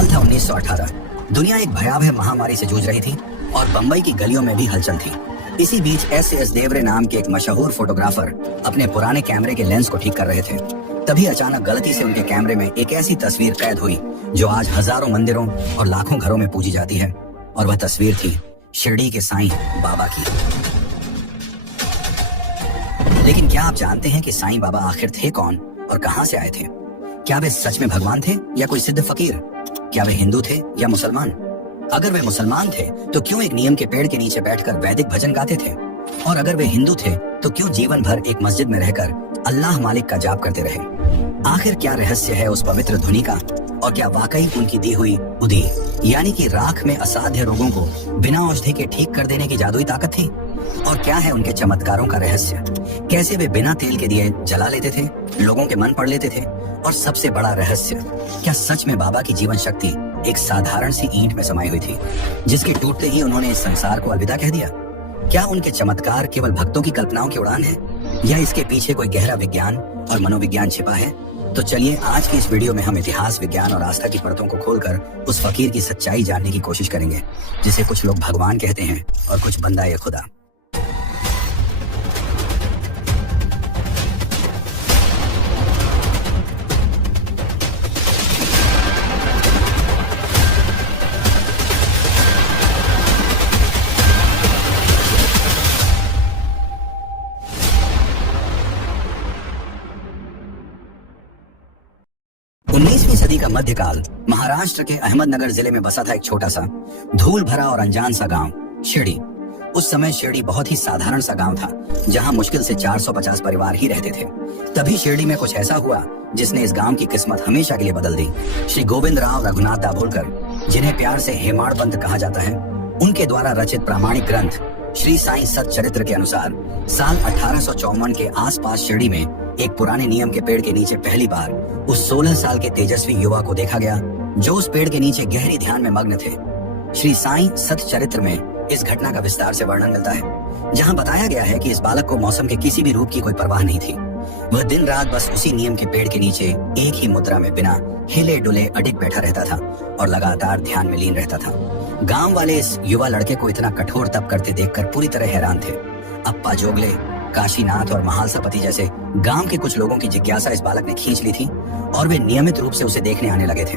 साल था 1918। दुनिया एक भयावह महामारी से जूझ रही थी और बंबई की गलियों में भी हलचल थी। इसी बीच एस देवरे नाम के एक मशहूर फोटोग्राफर अपने पुराने कैमरे के लेंस को ठीक कर रहे थे। तभी अचानक गलती से उनके कैमरे में एक ऐसी तस्वीर कैद हुई जो आज हजारों मंदिरों और लाखों घरों में पूजी जाती है, और वह तस्वीर थी शिरडी के साईं बाबा की। लेकिन क्या आप जानते हैं कि साईं बाबा आखिर थे कौन और कहां से आए थे? क्या वे सच में भगवान थे या कोई सिद्ध फकीर? क्या वे हिंदू थे या मुसलमान? अगर वे मुसलमान थे तो क्यों एक नीम के पेड़ के नीचे बैठकर वैदिक भजन गाते थे? और अगर वे हिंदू थे तो क्यों जीवन भर एक मस्जिद में रहकर अल्लाह मालिक का जाप करते रहे? आखिर क्या रहस्य है उस पवित्र धुनी का? और क्या वाकई उनकी दी हुई उदी यानी कि राख में असाध्य रोगों को बिना औषधि के ठीक कर देने की जादुई ताकत थी? और क्या है उनके चमत्कारों का रहस्य? कैसे वे बिना तेल के दिए जला लेते थे, लोगों के मन पढ़ लेते थे? और सबसे बड़ा रहस्य, क्या सच में बाबा की जीवन शक्ति एक साधारण सी ईंट में समाई हुई थी, जिसके टूटते ही उन्होंने इस संसार को अलविदा कह दिया? क्या उनके चमत्कार केवल भक्तों की कल्पनाओं की उड़ान है, या इसके पीछे कोई गहरा विज्ञान और मनोविज्ञान छिपा है? तो चलिए आज की इस वीडियो में हम इतिहास, विज्ञान और आस्था की परतों को खोलकर उस फकीर की सच्चाई जानने की कोशिश करेंगे, जिसे कुछ लोग भगवान कहते हैं और कुछ बंदा-ए खुदा। उन्नीसवीं सदी का मध्यकाल महाराष्ट्र के अहमदनगर जिले में बसा था एक छोटा सा, धूल भरा और अनजान सा गांव शिरडी। उस समय शिरडी बहुत ही साधारण सा गांव था, जहां मुश्किल से 450 परिवार ही रहते थे। तभी शिरडी में कुछ ऐसा हुआ जिसने इस गांव की किस्मत हमेशा के लिए बदल दी। श्री गोविंद राव रघुनाथ दाभोलकर, जिन्हें प्यार से हेमाड़ पंथ कहा जाता है, उनके द्वारा रचित प्रामाणिक ग्रंथ श्री साईं सच्चरित्र के अनुसार साल 1854 के आसपास शिरडी में एक पुराने नीम के पेड़ के नीचे पहली बार उस 16 साल के तेजस्वी युवा को देखा गया, जो उस पेड़ के नीचे गहरी ध्यान में मग्न थे। श्री साईं सच्चरित्र में इस घटना का विस्तार से वर्णन मिलता है, जहां बताया गया है कि इस बालक को मौसम के किसी भी रूप की कोई परवाह नहीं थी। वह दिन रात बस उसी नीम के पेड़ के नीचे एक ही मुद्रा में बिना हिले डुले अडिग बैठा रहता था और लगातार ध्यान में लीन रहता था। गांव वाले इस युवा लड़के को इतना कठोर तप करते देखकर पूरी तरह हैरान थे। अप्पा जोगले, काशीनाथ और महालसापति जैसे गांव के कुछ लोगों की जिज्ञासा इस बालक ने खींच ली थी और वे नियमित रूप से उसे देखने आने लगे थे।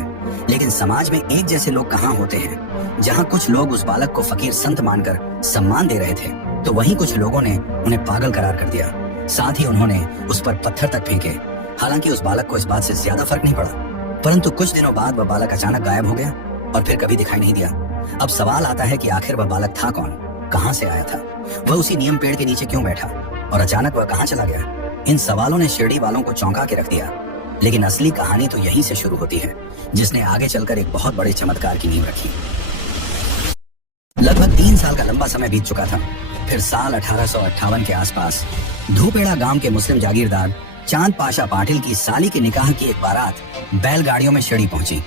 लेकिन समाज में एक जैसे लोग कहाँ होते हैं? जहाँ कुछ लोग उस बालक को फकीर संत मानकर सम्मान दे रहे थे, तो वहीं कुछ लोगों ने उन्हें पागल करार कर दिया। साथ ही उन्होंने उस पर पत्थर तक फेंके। हालांकि उस बालक को इस बात से ज्यादा फर्क नहीं पड़ा, परंतु कुछ दिनों बाद वह बालक अचानक गायब हो गया और फिर कभी दिखाई नहीं दिया। अब सवाल आता है कि आखिर वह बालक था कौन, कहाँ से आया था, वह उसी नीम पेड़ के नीचे क्यों बैठा और अचानक वह कहाँ चला गया? इन सवालों ने शिरडी वालों को चौंका के रख दिया। लेकिन असली कहानी तो यहीं से शुरू होती है, जिसने आगे चलकर एक बहुत बड़े चमत्कार की नींव रखी। लगभग 3 साल का लंबा समय बीत चुका था। फिर साल 1858 के आसपास धूपेड़ा गांव के मुस्लिम जागीरदार चांद पाशा पाटिल की साली के निकाह की एक बारात बैलगाड़ियों में शिरडी पहुंची।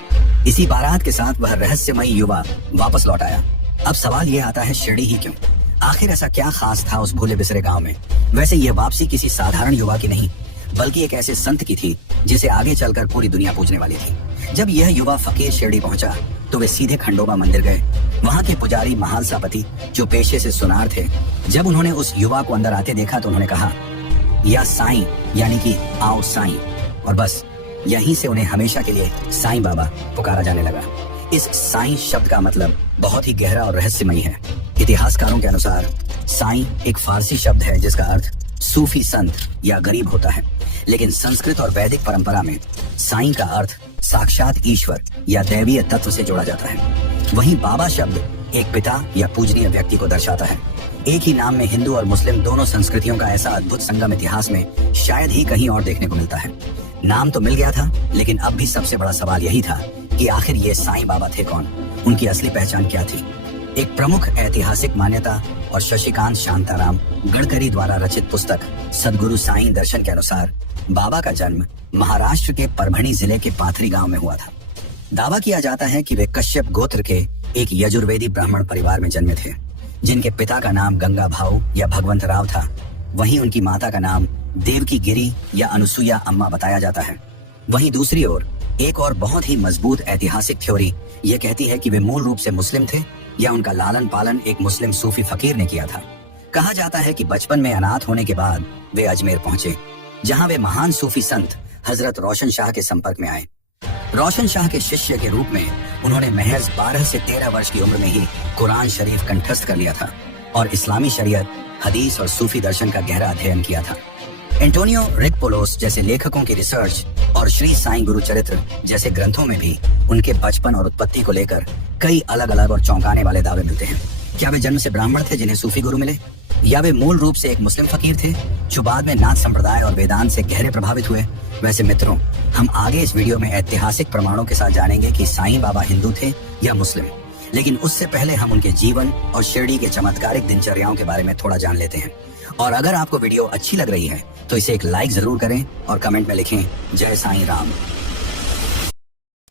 इसी बारात के साथ वह रहस्यमयी युवा वापस लौट आया। अब सवाल यह आता है, शिरडी ही क्यों? आखिर ऐसा क्या खास था उस भूले बिसरे गांव में? वैसे यह वापसी किसी साधारण युवा की नहीं, बल्कि एक ऐसे संत की थी जिसे आगे चलकर पूरी दुनिया पूजने वाली थी। जब यह युवा फकीर शिरडी पहुंचा तो वे सीधे खंडोबा मंदिर गए। वहां के पुजारी महालसापति, जो पेशे से सुनार थे, जब उन्होंने उस युवा को अंदर आते देखा तो उन्होंने कहा, या साईं, यानी कि आओ साईं। और बस यहीं से उन्हें हमेशा के लिए साईं बाबा पुकारा जाने लगा। इस साईं शब्द का मतलब बहुत ही गहरा और रहस्यमयी है। इतिहासकारों के अनुसार साईं एक फारसी शब्द है जिसका अर्थ सूफी संत या गरीब होता है। लेकिन संस्कृत और वैदिक परंपरा में साईं का अर्थ साक्षात ईश्वर या दैवीय तत्व से जोड़ा जाता है। वहीं बाबा शब्द एक पिता या पूजनीय व्यक्ति को दर्शाता है। एक ही नाम में हिंदू और मुस्लिम दोनों संस्कृतियों का ऐसा अद्भुत संगम इतिहास में शायद ही कहीं और देखने को मिलता है। नाम तो मिल गया था, लेकिन अब भी सबसे बड़ा सवाल यही था कि आखिर ये साईं बाबा थे कौन, उनकी असली पहचान क्या थी? एक प्रमुख ऐतिहासिक मान्यता और शशिकांत शांताराम गडकरी द्वारा रचित पुस्तक सदगुरु साईं दर्शन के अनुसार बाबा का जन्म महाराष्ट्र के परभणी जिले के पाथरी गांव में हुआ था। दावा किया जाता है कि वे कश्यप गोत्र के एक यजुर्वेदी ब्राह्मण परिवार में जन्मे थे, जिनके पिता का नाम गंगा भाऊ या भगवंत राव था। वहीं उनकी माता का नाम देवकी गिरी या अनुसुईया अम्मा बताया जाता है। वहीं दूसरी ओर एक और बहुत ही मजबूत ऐतिहासिक थ्योरी ये कहती है कि वे मूल रूप से मुस्लिम थे या उनका लालन पालन एक मुस्लिम सूफी फकीर ने किया था। कहा जाता है कि बचपन में अनाथ होने के बाद वे अजमेर पहुंचे, जहां वे महान सूफी संत हजरत रोशन शाह के संपर्क में आए। रोशन शाह के शिष्य के रूप में उन्होंने महज 12 से 13 वर्ष की उम्र में ही कुरान शरीफ कंठस्थ कर लिया था और इस्लामी शरीयत, हदीस और सूफी दर्शन का गहरा अध्ययन किया था। एंटोनियो रिकपोलोस जैसे लेखकों की रिसर्च और श्री साईं गुरु चरित्र जैसे ग्रंथों में भी उनके बचपन और उत्पत्ति को लेकर कई अलग अलग और चौंकाने वाले दावे मिलते हैं। क्या वे जन्म से ब्राह्मण थे जिन्हें सूफी गुरु मिले, या वे मूल रूप से एक मुस्लिम फकीर थे जो बाद में नाथ संप्रदाय और वेदांत से गहरे प्रभावित हुए। वैसे मित्रों, हम आगे इस वीडियो में ऐतिहासिक प्रमाणों के साथ जानेंगे कि साईं बाबा हिंदू थे या मुस्लिम, लेकिन उससे पहले हम उनके जीवन और शिरडी के चमत्कारिक दिनचर्याओं के बारे में थोड़ा जान लेते हैं। और अगर आपको वीडियो अच्छी लग रही है तो इसे एक लाइक जरूर करें और कमेंट में लिखें जय साईं राम।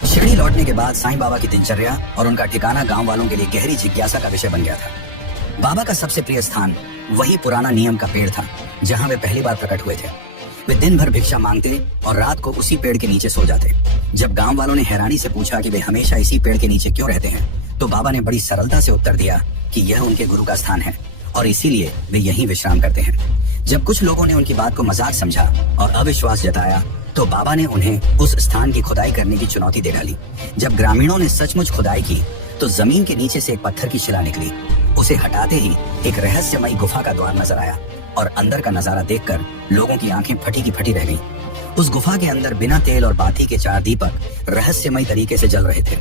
शिरडी लौटने के बाद साईं बाबा की दिनचर्या और उनका ठिकाना गांव वालों के लिए गहरी जिज्ञासा का विषय बन गया था। बाबा का सबसे प्रिय स्थान वही पुराना नीम का पेड़ था जहां वे पहली बार प्रकट हुए थे। वे दिन भर भिक्षा मांगते और रात को उसी पेड़ के नीचे सो जाते। जब गांव वालों ने हैरानी से पूछा कि वे हमेशा इसी पेड़ के नीचे क्यों रहते हैं, तो बाबा ने बड़ी सरलता से उत्तर दिया कि यह उनके गुरु का स्थान है और इसीलिए वे यहीं विश्राम करते हैं। जब कुछ लोगों ने उनकी बात को मजाक समझा और अविश्वास जताया, तो बाबा ने उन्हें उस स्थान की खुदाई करने की चुनौती दे डाली। जब ग्रामीणों ने सचमुच खुदाई की तो जमीन के नीचे से एक पत्थर की शिला निकली। उसे हटाते ही एक रहस्यमयी गुफा का द्वार नजर आया और अंदर का नजारा देखकर लोगों की आंखें फटी की फटी रह गईं। उस गुफा के अंदर बिना तेल और बाती के 4 दीपक रहस्यमयी तरीके से जल रहे थे।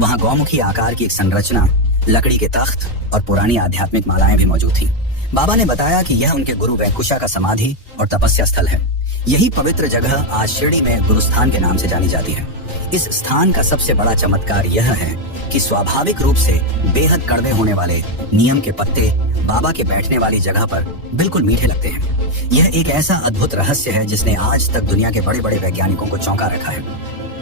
वहाँ गौमुखी आकार की एक संरचना, लकड़ी के तख्त और पुरानी आध्यात्मिक मालाएं भी मौजूद थी। बाबा ने बताया कि यह उनके गुरु वैकुशा का समाधि और तपस्या स्थल है। यही पवित्र जगह आज शिरडी में गुरुस्थान के नाम से जानी जाती है। इस स्थान का सबसे बड़ा चमत्कार यह है कि स्वाभाविक रूप से बेहद कड़वे होने वाले नीम के पत्ते बाबा के बैठने वाली जगह पर बिल्कुल मीठे लगते हैं। यह एक ऐसा अद्भुत रहस्य है जिसने आज तक दुनिया के बड़े बड़े वैज्ञानिकों को चौंका रखा है।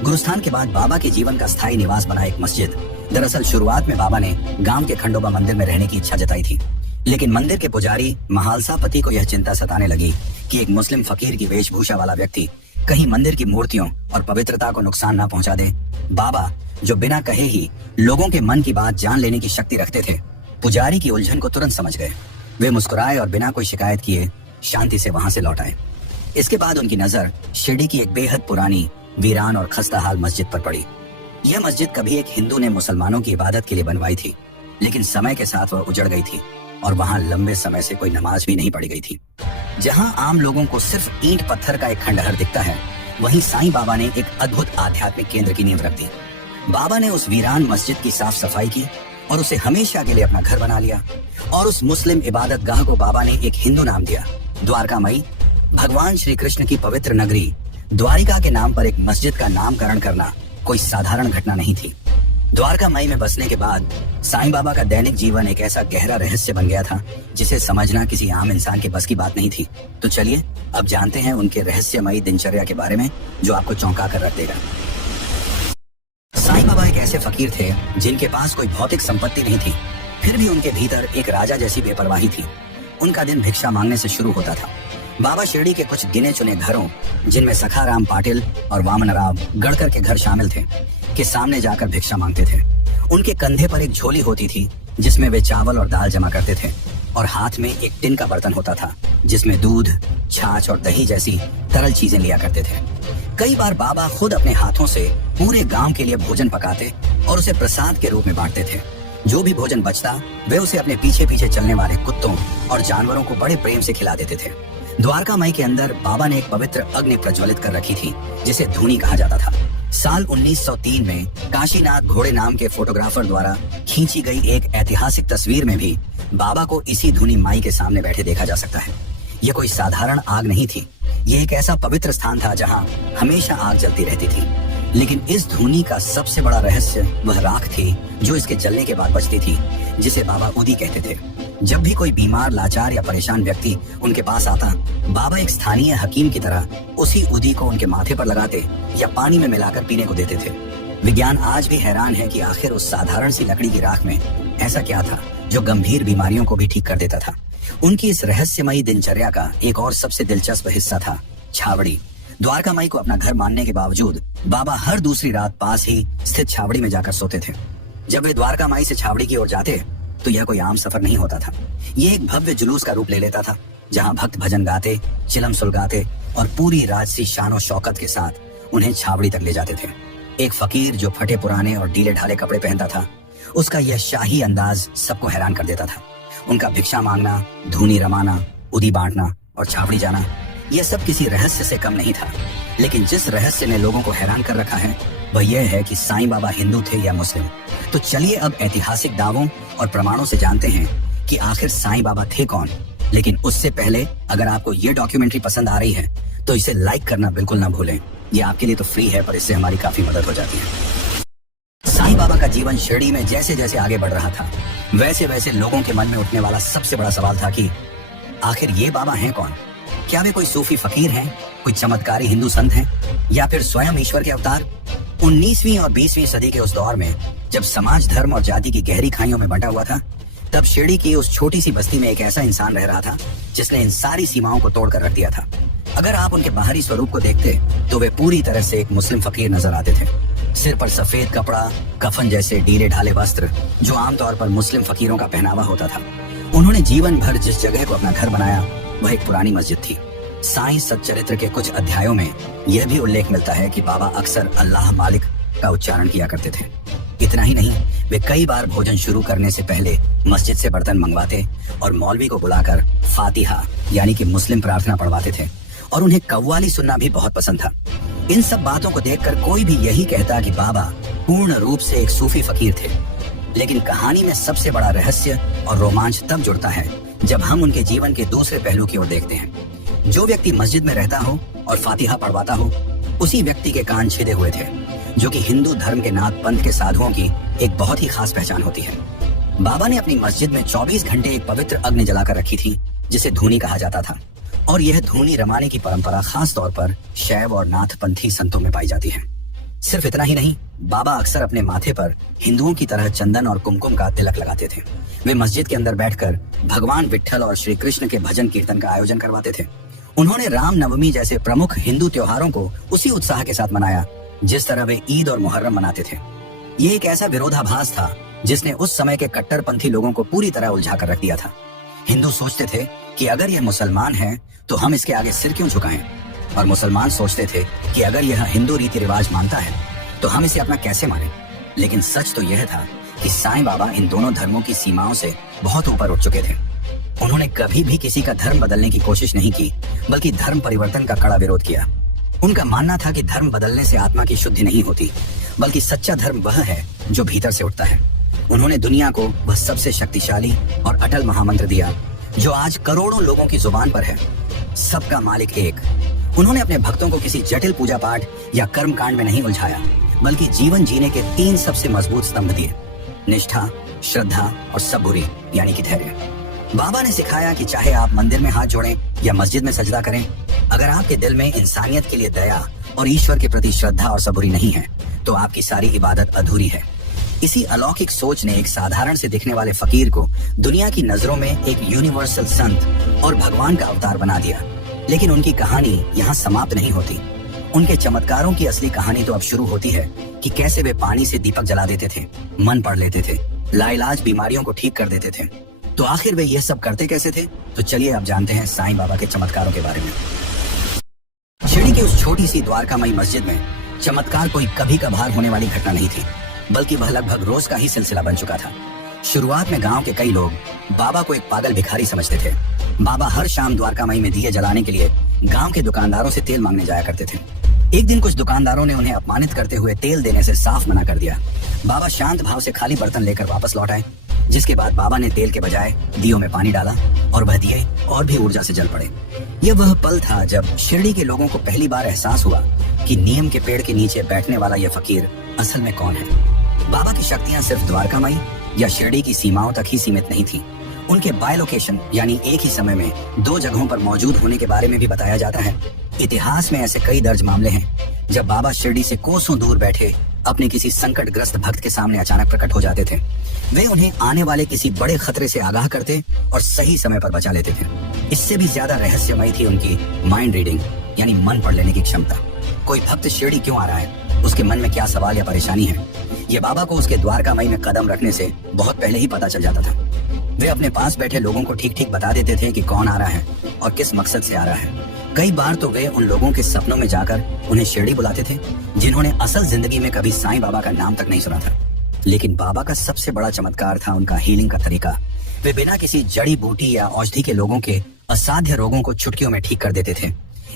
गुरुस्थान के बाद बाबा के जीवन का स्थायी निवास बना एक मस्जिद। दरअसल शुरुआत में बाबा ने गांव के खंडोबा मंदिर में रहने की इच्छा जताई थी, लेकिन मंदिर के पुजारी महालसापति को यह चिंता सताने लगी कि एक मुस्लिम फकीर की वेशभूषा वाला व्यक्ति कहीं मंदिर की मूर्तियों और पवित्रता को नुकसान ना पहुंचा दे। बाबा, जो बिना कहे ही लोगों के मन की बात जान लेने की शक्ति रखते थे, पुजारी की उलझन को तुरंत समझ गए। वे मुस्कुराए और बिना कोई शिकायत किए शांति से वहां से लौट आए। इसके बाद उनकी नजर शिरडी की एक बेहद पुरानी, वीरान और खस्ताहाल मस्जिद पर पड़ी। यह मस्जिद कभी एक हिंदू ने मुसलमानों की इबादत के लिए बनवाई थी, लेकिन समय के साथ वह उजड़ गई थी और वहां लंबे समय से कोई नमाज भी नहीं पढ़ी गई थी। जहां आम लोगों को सिर्फ ईंट पत्थर का एक खंडहर दिखता है, वहीं साईं बाबा ने एक अद्भुत आध्यात्मिक केंद्र की नींव रख दी। बाबा ने उस वीरान मस्जिद की साफ सफाई की और उसे हमेशा के लिए अपना घर बना लिया। और उस मुस्लिम इबादत गाह को बाबा ने एक हिंदू नाम दिया, द्वारकामयी। भगवान श्री कृष्ण की पवित्र नगरी द्वारिका के नाम पर एक मस्जिद का नामकरण करना कोई साधारण घटना नहीं थी। द्वारकामयी में बसने के बाद साईं बाबा का दैनिक जीवन एक ऐसा गहरा रहस्य बन गया था जिसे समझना किसी आम इंसान के बस की बात नहीं थी। तो चलिए अब जानते हैं उनके रहस्यमयी दिनचर्या के बारे में, जो आपको चौंका कर रख देगा। साईं बाबा एक ऐसे फकीर थे जिनके पास कोई भौतिक संपत्ति नहीं थी, फिर भी उनके भीतर एक राजा जैसी बेपरवाही थी। उनका दिन भिक्षा मांगने से शुरू होता था। बाबा शिरडी के कुछ गिने चुने घरों, जिनमें सखाराम पाटिल और वामनराव गढ़कर के घर शामिल थे, के सामने जाकर भिक्षा मांगते थे। उनके कंधे पर एक झोली होती थी जिसमें वे चावल और दाल जमा करते थे, और हाथ में एक टिन का बर्तन होता था जिसमें दूध, छाछ और दही जैसी तरल चीजें लिया करते थे। कई बार बाबा खुद अपने हाथों से पूरे गांव के लिए भोजन पकाते और उसे प्रसाद के रूप में बांटते थे। जो भी भोजन बचता वे उसे अपने पीछे पीछे चलने वाले कुत्तों और जानवरों को बड़े प्रेम से खिला देते थे। द्वारकामयी के अंदर बाबा ने एक पवित्र अग्नि प्रज्वलित कर रखी थी जिसे धूनी कहा जाता था। साल 1903 में काशीनाथ घोड़े नाम के फोटोग्राफर द्वारा खींची गई एक ऐतिहासिक तस्वीर में भी बाबा को इसी धूनी माई के सामने बैठे देखा जा सकता है। यह कोई साधारण आग नहीं थी, यह एक ऐसा पवित्र स्थान था जहां हमेशा आग जलती रहती थी। लेकिन इस धूनी का सबसे बड़ा रहस्य वह राख थी जो इसके जलने के बाद बचती थी, जिसे बाबा उदी कहते थे। जब भी कोई बीमार, लाचार या परेशान व्यक्ति उनके पास आता, बाबा एक स्थानीय हकीम की तरह उसी उदी को उनके माथे पर लगाते या पानी में मिलाकर पीने को देते थे। विज्ञान आज भी हैरान है कि आखिर उस साधारण सी लकड़ी की राख में ऐसा क्या था जो गंभीर बीमारियों को भी ठीक कर देता था। उनकी इस रहस्यमयी दिनचर्या का एक और सबसे दिलचस्प हिस्सा था छावड़ी। द्वारका माई को अपना घर मानने के बावजूद बाबा हर दूसरी रात पास ही स्थित छावड़ी में जाकर सोते थे। जब वे द्वारका माई से छावड़ी की ओर जाते तो यह कोई आम सफर नहीं होता था। ये एक भव्य जुलूस का रूप ले लेता था, जहां भक्त भजन गाते, चिलम सुलगाते और पूरी राजसी शान और शौकत के साथ उन्हें छावड़ी तक ले जाते थे। एक फकीर जो फटे पुराने और ढीले ढाले कपड़े पहनता था, उसका यह शाही अंदाज सबको हैरान कर देता था। उनका भिक्षा मांगना, धूनी रमाना, उदी बांटना और छावड़ी जाना, यह सब किसी रहस्य से कम नहीं था। लेकिन जिस रहस्य ने लोगों को हैरान कर रखा है वह यह है कि साईं बाबा हिंदू थे या मुस्लिम। तो चलिए अब ऐतिहासिक दावों और प्रमाणों से जानते हैं कि आखिर साईं बाबा थे कौन। लेकिन उससे पहले अगर आपको ये डॉक्यूमेंट्री पसंद आ रही है तो इसे लाइक करना बिल्कुल ना भूलें। ये आपके लिए तो फ्री है, पर इससे हमारी काफी मदद हो जाती है। साईं बाबा का जीवन शिरडी में जैसे जैसे आगे बढ़ रहा था, वैसे वैसे लोगों के मन में उठने वाला सबसे बड़ा सवाल था कि आखिर ये बाबा हैं कौन? क्या वे कोई सूफी फकीर हैं, कोई चमत्कारी हिंदू संत हैं, या फिर स्वयं ईश्वर के अवतार? 19वीं और 20वीं सदी के उस दौर में जब समाज धर्म और जाति की गहरी खाइयों में बंटा हुआ था, तब शिरडी की उस छोटी सी बस्ती में एक ऐसा इंसान रह रहा था जिसने इन सारी सीमाओं को तोड़कर रख दिया था। अगर आप उनके बाहरी स्वरूप को देखते तो वे पूरी तरह से एक मुस्लिम फकीर नजर आते थे। सिर पर सफेद कपड़ा, कफन जैसे ढीले ढाले वस्त्र, जो आमतौर पर मुस्लिम फकीरों का पहनावा होता था। उन्होंने जीवन भर जिस जगह को अपना घर बनाया वह एक पुरानी मस्जिद थी। साईं सच्चरित्र के कुछ अध्यायों में यह भी उल्लेख मिलता है कि बाबा अक्सर अल्लाह मालिक का उच्चारण किया करते थे। इतना ही नहीं, वे कई बार भोजन शुरू करने से पहले मस्जिद से बर्तन मंगवाते और मौलवी को बुलाकर फातिहा यानी कि मुस्लिम प्रार्थना पढ़वाते थे, और उन्हें कव्वाली सुनना भी बहुत पसंद था। इन सब बातों को देखकर कोई भी यही कहता कि बाबा पूर्ण रूप से एक सूफी फकीर थे। लेकिन कहानी में सबसे बड़ा रहस्य और रोमांच तब जुड़ता है जब हम उनके जीवन के दूसरे पहलू की ओर देखते हैं। जो व्यक्ति मस्जिद में रहता हो और फातिहा पढ़वाता हो, उसी व्यक्ति के कान छिदे हुए थे, जो कि हिंदू धर्म के नाथ पंथ के साधुओं की एक बहुत ही खास पहचान होती है। बाबा ने अपनी मस्जिद में 24 घंटे एक पवित्र अग्नि जलाकर रखी थी, जिसे धूनी कहा जाता था, और यह धूनी रमाने की परंपरा खास तौर पर शैव और नाथपंथी संतों में पाई जाती है। सिर्फ इतना ही नहीं, बाबा अक्सर अपने माथे पर हिंदुओं की तरह चंदन और कुमकुम का तिलक लगाते थे। वे मस्जिद के अंदर बैठकर भगवान विट्ठल और श्री कृष्ण के भजन कीर्तन का आयोजन करवाते थे। उन्होंने राम नवमी जैसे प्रमुख हिंदू त्योहारों को उसी उत्साह के साथ मनाया जिस तरह वे ईद और मुहर्रम मनाते थे। ये एक ऐसा विरोधाभास था जिसने उस समय के कट्टरपंथी लोगों को पूरी तरह उलझा कर रख दिया था। हिंदू सोचते थे कि अगर यह मुसलमान है तो हम इसके आगे सिर क्यों झुकाएं, और मुसलमान सोचते थे कि अगर यह हिंदू रीति रिवाज मानता है तो हम इसे अपना कैसे माने। लेकिन सच तो यह था कि साईं बाबा इन दोनों धर्मों की सीमाओं से बहुत ऊपर उठ चुके थे। उन्होंने कभी भी किसी का धर्म बदलने की कोशिश नहीं की, बल्कि धर्म परिवर्तन का कड़ा विरोध किया। उनका मानना था कि धर्म बदलने से आत्मा की शुद्धि नहीं होती, बल्कि सच्चा धर्म वह है जो भीतर से उठता है। उन्होंने दुनिया को वह सबसे शक्तिशाली और अटल महामंत्र दिया जो आज करोड़ों लोगों की जुबान पर है, सबका मालिक एक। उन्होंने अपने भक्तों को किसी जटिल पूजा पाठ या कर्म कांड में नहीं उलझाया, बल्कि जीवन जीने के 3 सबसे मजबूत स्तंभ दिए: निष्ठा, श्रद्धा और सबूरी यानी कि धैर्य। बाबा ने सिखाया कि चाहे आप मंदिर में हाथ जोड़ें या मस्जिद में सजदा करें, अगर आपके दिल में इंसानियत के लिए दया और ईश्वर के प्रति श्रद्धा और सबूरी नहीं है तो आपकी सारी इबादत अधूरी है। इसी अलौकिक सोच ने एक साधारण से दिखने वाले फकीर को दुनिया की नजरों में एक यूनिवर्सल संत और भगवान का अवतार बना दिया। लेकिन उनकी कहानी यहाँ समाप्त नहीं होती। उनके चमत्कारों की असली कहानी तो अब शुरू होती है कि कैसे वे पानी से दीपक जला देते थे, मन पढ़ लेते थे, लाइलाज बीमारियों को ठीक कर देते थे। तो आखिर वे ये सब करते कैसे थे? तो चलिए अब जानते हैं साईं बाबा के चमत्कारों के बारे में। शिरडी की उस छोटी सी द्वारकामाई मस्जिद में चमत्कार कोई कभी कभार होने वाली घटना नहीं थी, बल्कि वह लगभग रोज का ही सिलसिला बन चुका था। शुरुआत में गांव के कई लोग बाबा को एक पागल भिखारी समझते थे। बाबा हर शाम द्वारकामाई में दिए जलाने के लिए गांव के दुकानदारों से तेल मांगने जाया करते थे। एक दिन कुछ दुकानदारों ने उन्हें अपमानित करते हुए तेल देने से साफ मना कर दिया। बाबा शांत भाव से खाली बर्तन लेकर वापस लौट आए, जिसके बाद बाबा ने तेल के बजाय दियों में पानी डाला और वह दिए और भी ऊर्जा से जल पड़े। यह वह पल था जब शिरडी के लोगों को पहली बार एहसास हुआ कि नीम के पेड़ के नीचे बैठने वाला यह फकीर असल में कौन है। बाबा की शक्तियां सिर्फ द्वारकामाई या शिरडी की सीमाओं तक ही सीमित नहीं थी। उनके बाय लोकेशन यानी एक ही समय में 2 जगहों पर मौजूद होने के बारे में भी बताया जाता है। इतिहास में ऐसे कई दर्ज मामले हैं जब बाबा शिरडी से कोसों दूर बैठे अपने किसी संकटग्रस्त भक्त के सामने अचानक प्रकट हो जाते थे। वे उन्हें आने वाले किसी बड़े खतरे से आगाह करते और सही समय पर बचा लेते थे। इससे भी ज्यादा रहस्यमयी थी उनकी माइंड रीडिंग, यानी मन पढ़ लेने की क्षमता। कोई भक्त शिरडी क्यों आ रहा है, उसके मन में क्या सवाल या परेशानी है, ये बाबा को उसके द्वारकामाई में कदम रखने से बहुत पहले ही पता चल जाता था। वे अपने पास बैठे लोगों को ठीक ठीक बता देते थे कि कौन आ रहा है और किस मकसद से आ रहा है। कई बार तो वे उन लोगों के सपनों में जाकर उन्हें शिरडी बुलाते थे जिन्होंने असल जिंदगी में कभी साईं बाबा का नाम तक नहीं सुना था। लेकिन बाबा का सबसे बड़ा चमत्कार था उनका हीलिंग का तरीका। वे बिना किसी जड़ी बूटी या औषधि के लोगों के असाध्य रोगों को चुटकियों में ठीक कर देते थे।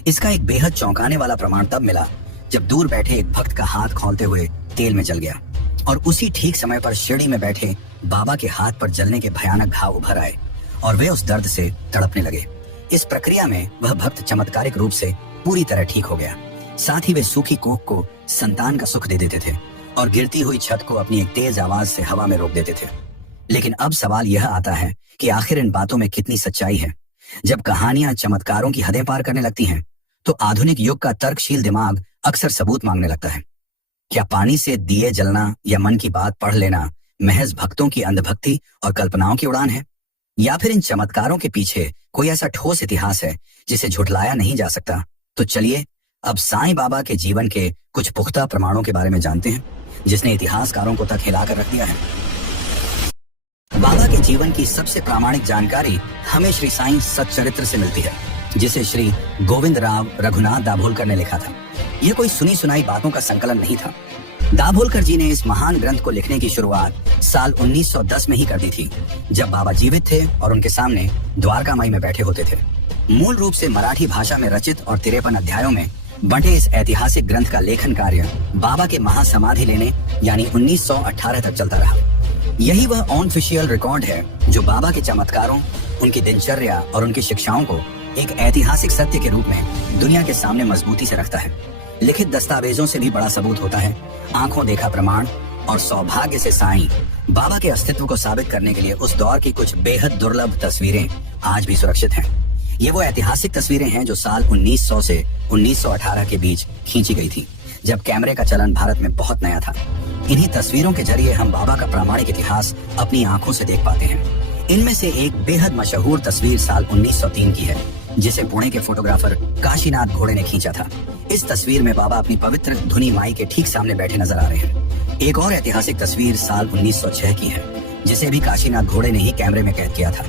इसका एक बेहद चौंकाने वाला प्रमाण तब मिला जब दूर बैठे एक भक्त का हाथ खोलते हुए तेल में जल गया और उसी ठीक समय पर शिरडी में बैठे बाबा के हाथ पर जलने के भयानक घाव उभर आए और वे उस दर्द से तड़पने लगे। इस प्रक्रिया में वह भक्त चमत्कारिक रूप से पूरी तरह ठीक हो गया। साथ ही वे सूखी कोख को संतान का सुख दे देते थे और गिरती हुई छत को अपनी एक तेज आवाज से हवा में रोक देते थे। लेकिन अब सवाल यह आता है कि आखिर इन बातों में कितनी सच्चाई है। जब कहानियां चमत्कारों की हदें पार करने लगती हैं, तो आधुनिक युग का तर्कशील दिमाग अक्सर सबूत मांगने लगता है। क्या पानी से दिए जलना या मन की बात पढ़ लेना महज भक्तों की अंधभक्ति और कल्पनाओं की उड़ान है, या फिर इन चमत्कारों के पीछे कोई ऐसा ठोस इतिहास है जिसे झुठलाया नहीं जा सकता? तो चलिए अब साईं बाबा के जीवन के कुछ पुख्ता प्रमाणों के बारे में जानते हैं जिसने इतिहासकारों को तक हिलाकर रख दिया है। बाबा के जीवन की सबसे प्रामाणिक जानकारी हमें श्री साईं सच्चरित्र से मिलती है, जिसे श्री गोविंद राव रघुनाथ दाभोलकर ने लिखा था। यह कोई सुनी सुनाई बातों का संकलन नहीं था। दाभोलकर जी ने इस महान ग्रंथ को लिखने की शुरुआत साल 1910 में ही कर दी थी, जब बाबा जीवित थे और उनके सामने द्वारकामाई में बैठे होते थे। मूल रूप से मराठी भाषा में रचित और 53 अध्यायों में बंटे इस ऐतिहासिक ग्रंथ का लेखन कार्य बाबा के महासमाधि लेने यानी 1918 तक चलता रहा। यही वह ऑनऑफिशियल रिकॉर्ड है जो बाबा के चमत्कारों, उनकी दिनचर्या और उनकी शिक्षाओं को एक ऐतिहासिक सत्य के रूप में दुनिया के सामने मजबूती से रखता है। लिखित दस्तावेजों से भी बड़ा सबूत होता है, आंखों देखा प्रमाण, और सौभाग्य से साईं बाबा के अस्तित्व को साबित करने के लिए उस दौर की कुछ बेहद दुर्लभ तस्वीरें आज भी सुरक्षित हैं। ये वो ऐतिहासिक तस्वीरें हैं जो साल 1900 से 1918 के बीच खींची गई थी, जब कैमरे का चलन भारत में बहुत नया था। इन्हीं तस्वीरों के जरिए हम बाबा का प्रामाणिक इतिहास अपनी आंखों से देख पाते हैं। इनमें से एक बेहद मशहूर तस्वीर साल 1903 की है, जिसे पुणे के फोटोग्राफर काशीनाथ घोड़े ने खींचा था। इस तस्वीर में बाबा अपनी पवित्र धुनी माई के ठीक सामने बैठे नजर आ रहे हैं। एक और ऐतिहासिक तस्वीर साल 1906 की है, जिसे भी काशीनाथ घोड़े ने ही कैमरे में कैद किया था।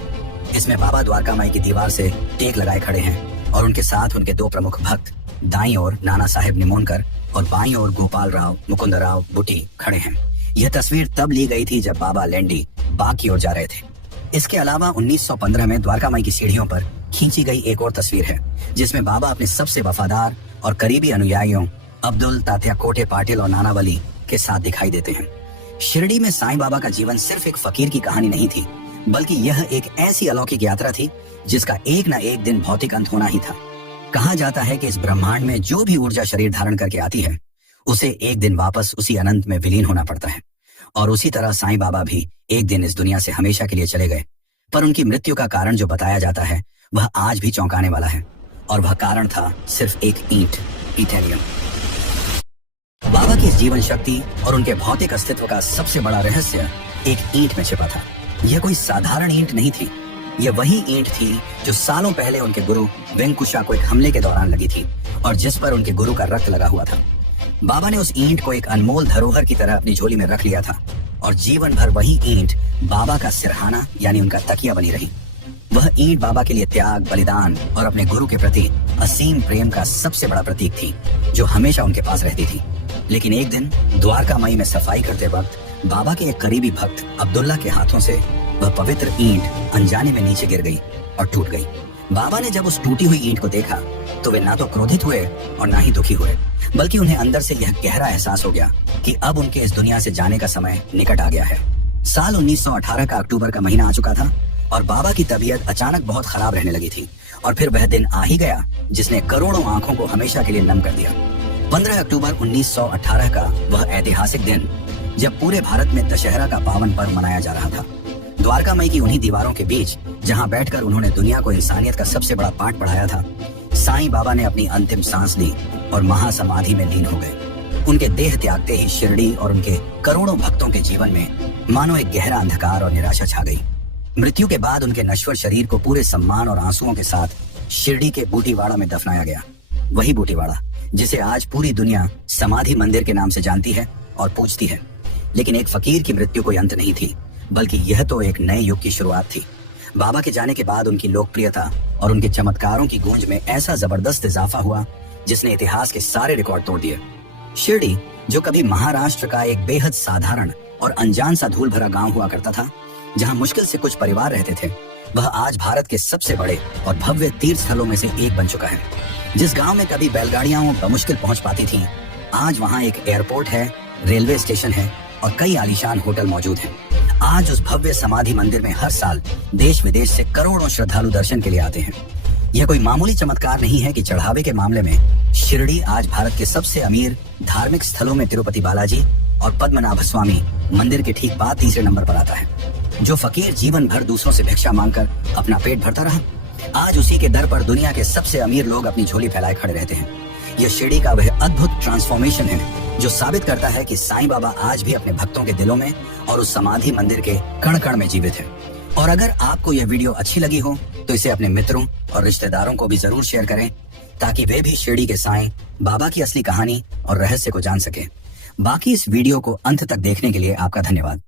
इसमें बाबा द्वारका माई की दीवार से टेक लगाए खड़े हैं और उनके साथ उनके दो प्रमुख भक्त, दाईं ओर नाना साहेब निमोनकर और बाईं ओर गोपाल राव मुकुंदराव बुटी खड़े हैं। यह तस्वीर तब ली गई थी जब बाबा लैंडी बाग की ओर जा रहे थे। इसके अलावा 1915 में द्वारका माई की सीढ़ियों पर खींची गई एक और तस्वीर है, जिसमें बाबा अपने सबसे वफादार और करीबी अनुयायियों अब्दुल, तात्या कोटे पाटिल और नानावली के साथ दिखाई देते हैं। शिरडी में साईं बाबा का जीवन सिर्फ एक फकीर की कहानी नहीं थी, बल्कि यह एक ऐसी अलौकिक यात्रा थी जिसका एक न एक दिन भौतिक अंत होना ही था। कहा जाता है कि इस ब्रह्मांड में जो भी ऊर्जा शरीर धारण करके आती है, उसे एक दिन वापस उसी अनंत में विलीन होना पड़ता है। और उसी तरह साईं बाबा भी एक दिन इस दुनिया से हमेशा के लिए चले गए, पर उनकी मृत्यु का कारण जो बताया जाता है वह आज भी चौंकाने वाला है, और वह कारण था सिर्फ एक ईंट, इथेरियम। बाबा की इस जीवन शक्ति और उनके भौतिक अस्तित्व का सबसे बड़ा रहस्य एक ईंट में छिपा था। यह कोई साधारण ईंट नहीं थी, यह वही ईंट थी जो सालों पहले उनके गुरु वेंकुशा को एक हमले के दौरान लगी थी और जिस पर उनके गुरु का रक्त लगा हुआ था। बाबा ने उस ईंट को एक अनमोल धरोहर की तरह अपनी झोली में रख लिया था और जीवन भर वही ईंट बाबा का सिरहाना यानी उनका तकिया बनी रही। वह ईंट बाबा के लिए त्याग, बलिदान और अपने गुरु के प्रति असीम प्रेम का सबसे बड़ा प्रतीक थी, जो हमेशा उनके पास रहती थी। लेकिन एक दिन द्वारका माई में सफाई करते वक्त बाबा के एक करीबी भक्त अब्दुल्ला के हाथों से वह पवित्र ईंट अनजाने में नीचे गिर गई और टूट गई। बाबा ने जब उस टूटी हुई ईंट को देखा तो वे ना तो क्रोधित हुए और ना ही दुखी हुए, बल्कि उन्हें अंदर से यह गहरा एहसास हो गया कि अब उनके इस दुनिया से जाने का समय निकट आ गया है। साल 1918 का अक्टूबर का महीना आ चुका था और बाबा की तबीयत अचानक बहुत खराब रहने लगी थी, और फिर वह दिन आ ही गया जिसने करोड़ों आंखों को हमेशा के लिए नम कर दिया। 15 अक्टूबर 1918 का वह ऐतिहासिक दिन, जब पूरे भारत में दशहरा का पावन पर्व मनाया जा रहा था। द्वारका माई की उन्हीं दीवारों के बीच जहां बैठकर उन्होंने दुनिया को इंसानियत का सबसे बड़ा पाठ पढ़ाया था, साईं बाबा ने अपनी अंतिम सांस ली और महासमाधि में लीन हो गए। उनके देह त्यागते ही शिरडी और उनके करोड़ों भक्तों के जीवन में मानो एक गहरा अंधकार और निराशा छा गई। मृत्यु के बाद उनके नश्वर शरीर को पूरे सम्मान और आंसुओं के साथ शिरडी के बूटीवाड़ा में दफनाया गया। वही बूटीवाड़ा जिसे आज पूरी दुनिया समाधि मंदिर के नाम से जानती है और पूजती है। लेकिन एक फकीर की मृत्यु कोई अंत नहीं थी, बल्कि यह तो एक नए युग की शुरुआत थी। बाबा के जाने के बाद उनकी लोकप्रियता और उनके चमत्कारों की गूंज में ऐसा जबरदस्त इजाफा हुआ जिसने इतिहास के सारे रिकॉर्ड तोड़ दिए। शिरडी, जो कभी महाराष्ट्र का एक बेहद साधारण और अनजान सा धूल भरा गांव हुआ करता था, जहां मुश्किल से कुछ परिवार रहते थे, वह आज भारत के सबसे बड़े और भव्य तीर्थ स्थलों में से एक बन चुका है। जिस गांव में कभी बैलगाड़ियां बमुश्किल पहुंच पाती थीं, आज वहां एक एयरपोर्ट है, रेलवे स्टेशन है और कई आलीशान होटल मौजूद हैं। आज उस भव्य समाधि मंदिर में हर साल देश विदेश से करोड़ों श्रद्धालु दर्शन के लिए आते हैं। यह कोई मामूली चमत्कार नहीं है कि चढ़ावे के मामले में शिरडी आज भारत के सबसे अमीर धार्मिक स्थलों में तिरुपति बालाजी और पद्मनाभ स्वामी मंदिर के ठीक बाद तीसरे नंबर पर आता है। जो फकीर जीवन भर दूसरों से भिक्षा मांगकर अपना पेट भरता रहा, आज उसी के दर पर दुनिया के सबसे अमीर लोग अपनी झोली फैलाए खड़े रहते हैं। यह शिरडी का वह अद्भुत ट्रांसफॉर्मेशन है जो साबित करता है कि साईं बाबा आज भी अपने भक्तों के दिलों में और उस समाधि मंदिर के कण कण में जीवित है। और अगर आपको यह वीडियो अच्छी लगी हो तो इसे अपने मित्रों और रिश्तेदारों को भी जरूर शेयर करें, ताकि वे भी शिरडी के साईं बाबा की असली कहानी और रहस्य को जान सके। बाकी इस वीडियो को अंत तक देखने के लिए आपका धन्यवाद।